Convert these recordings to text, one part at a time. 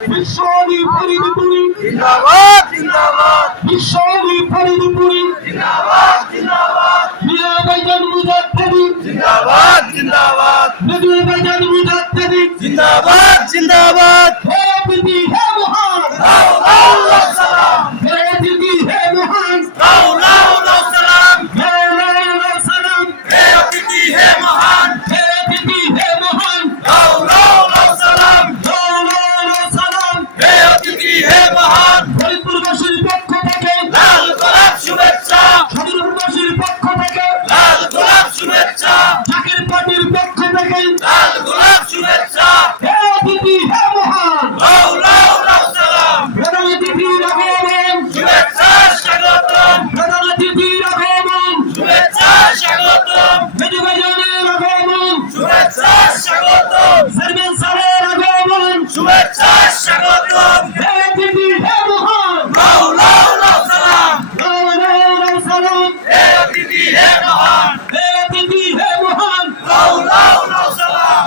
বিশ্বনী ফরিদপুরি জিন্দাবাদ জিন্দাবাদ বিশ্বনী ফরিদপুরি জিন্দাবাদ জিন্দাবাদ মিয়া ভাইজান মুজাদ্দেদি জিন্দাবাদ জিন্দাবাদ নদী ভাইজান মুজাদ্দেদি জিন্দাবাদ জিন্দাবাদ হে দিদি হে মহান লাউ লাউ লাউ সালাম হে দিদি হে মহান লাউ লাউ লাউ সালাম হে লাউ সালাম হে অতিথি হে মহান হে দিদি হে মহান লাউ লাউ লাউ সালাম লাউ সালাম হে অতিথি হে মহান ফরিদপুরবাসীর পক্ষ থেকে লাল গোলাপ শুভেচ্ছা সদরপুরবাসীর পক্ষ থেকে লাল গোলাপ শুভেচ্ছা জাকির পার্টির পক্ষ থেকে লাল গোলাপ শুভেচ্ছা হে দিদি হে মহান লাউ লাউ লাউ সালাম প্রধান অতিথির আগমন শুভেচ্ছা স্বাগতম প্রধান অতিথির আগমন শুভেচ্ছা স্বাগতম মেজু ভাইজানের আগমন শুভেচ্ছা স্বাগতম চেয়ারম্যান স্যারের আগমন শুভেচ্ছা স্বাগতম হে দিদি হে মহান লাউ লাউ লাউ সালাম লাউ সালাম হে অতিথি হে মহান হে দিদি হে মহান লাউ লাউ লাউ সালাম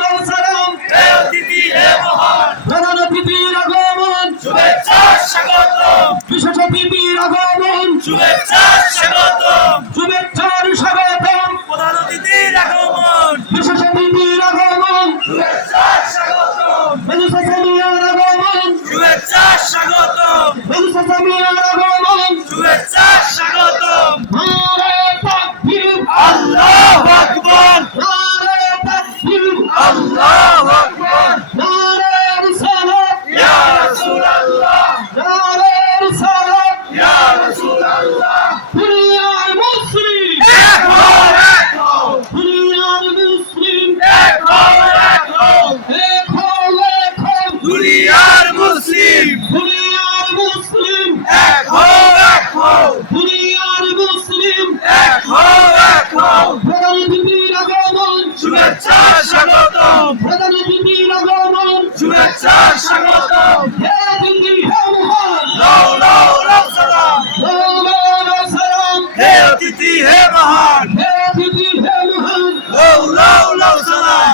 লাউ সালাম হে অতিথি হে মহান প্রধান অতিথির আগমন শুভেচ্ছা স্বাগতম বিশেষ অতিথির আগমন শুভেচ্ছা স্বাগতম শুভেচ্ছার স্বাগতম প্রধান অতিথির আগমন বিশেষ অতিথির আগমন শুভেচ্ছা স্বাগতম মেজুসা সামিয়ার আগমন শুভেচ্ছা স্বাগতম মেজুসা সামিয়ার আগমন শুভেচ্ছা স্বাগতম নারে তাকবীর আল্লাহু আকবার নারে তাকবীর আল্লাহু আকবার নারে রিসালাত ইয়া রাসূলুল্লাহ নারে রিসালাত ইয়া রাসূলুল্লাহ দুনিয়ার মুসলিম এক হও এক হও দুনিয়ার মুসলিম এক হও এক হও এক হও এক হও দুনিয়ার মুসলিম দুনিয়ার মুসলিম এক হও এক হও দুনিয়ার মুসলিম এক হও এক হও প্রধান অতিথির আগমন শুভেচ্ছা স্বাগতম প্রধান অতিথির আগমন শুভেচ্ছা স্বাগতম হে দিদি হে মহান লাউ লাউ লাউ সালাম লাউ সালাম হে অতিথি হে মহান হে দিদি হে মহান লাউ লাউ লাউ সালাম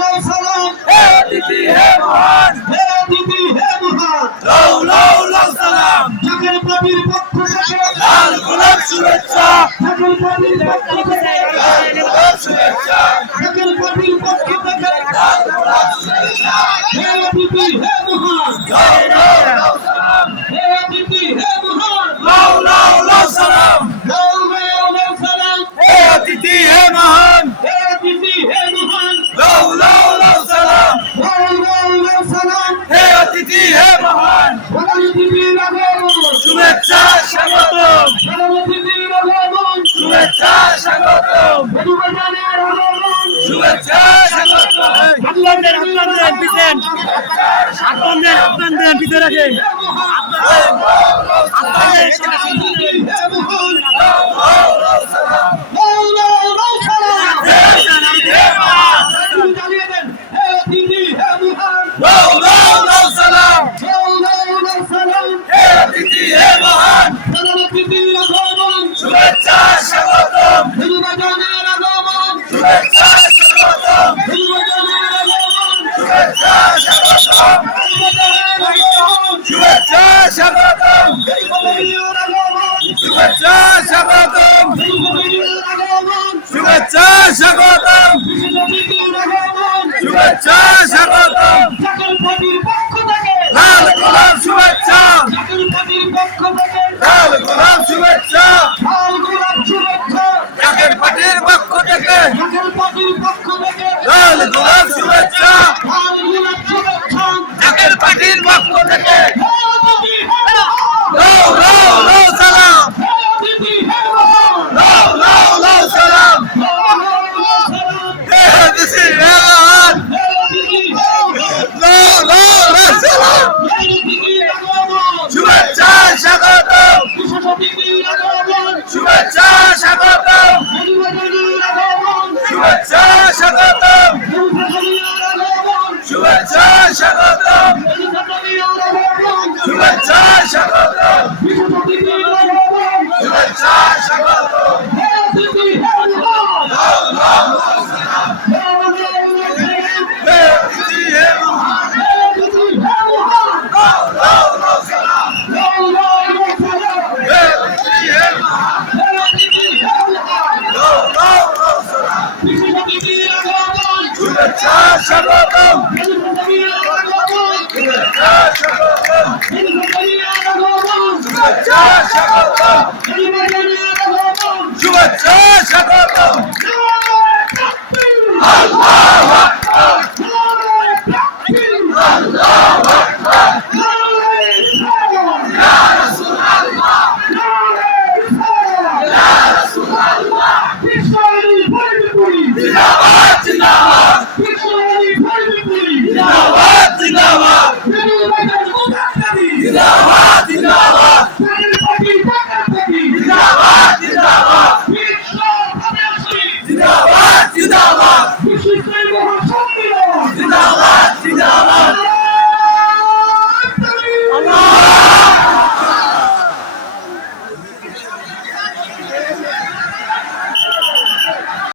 লাউ সালাম হে অতিথি হে মহান হে দিদি হে মহান লাউ লাউ লাউ সালাম জাকির পার্টির পক্ষ থেকে লাল গোলাপ শুভেচ্ছা জাকির পার্টির পক্ষ থেকে লাল গোলাপ শুভেচ্ছা জাকির পার্টির পক্ষ থেকে লাল গোলাপ শুভেচ্ছা হে দিদি হে মহান লাউ লাউ লাউ সালাম হে দিদি হে মহান লাউ লাউ লাউ সালাম লাউ সালাম হে অতিথি হে মহান হে দিদি হে মহান লাউ লাউ লাউ সালাম লাউ সালাম হে অতিথি হে মহান প্রধান অতিথির আগমন শুভেচ্ছা স্বাগতম প্রধান অতিথির আগমন শুভেচ্ছা স্বাগতম মেজু ভাইজানের আগমন শুভেচ্ছা স্বাগতম আপনাদের পিছেন আপনাদের পিছে রাখেন আপনাদের লাউ লাউ লাউ সালাম হে অতিথি হে মহান শুভেচ্ছা স্বাগতম শুভেচ্ছা স্বাগতম শুভেচ্ছা স্বাগতম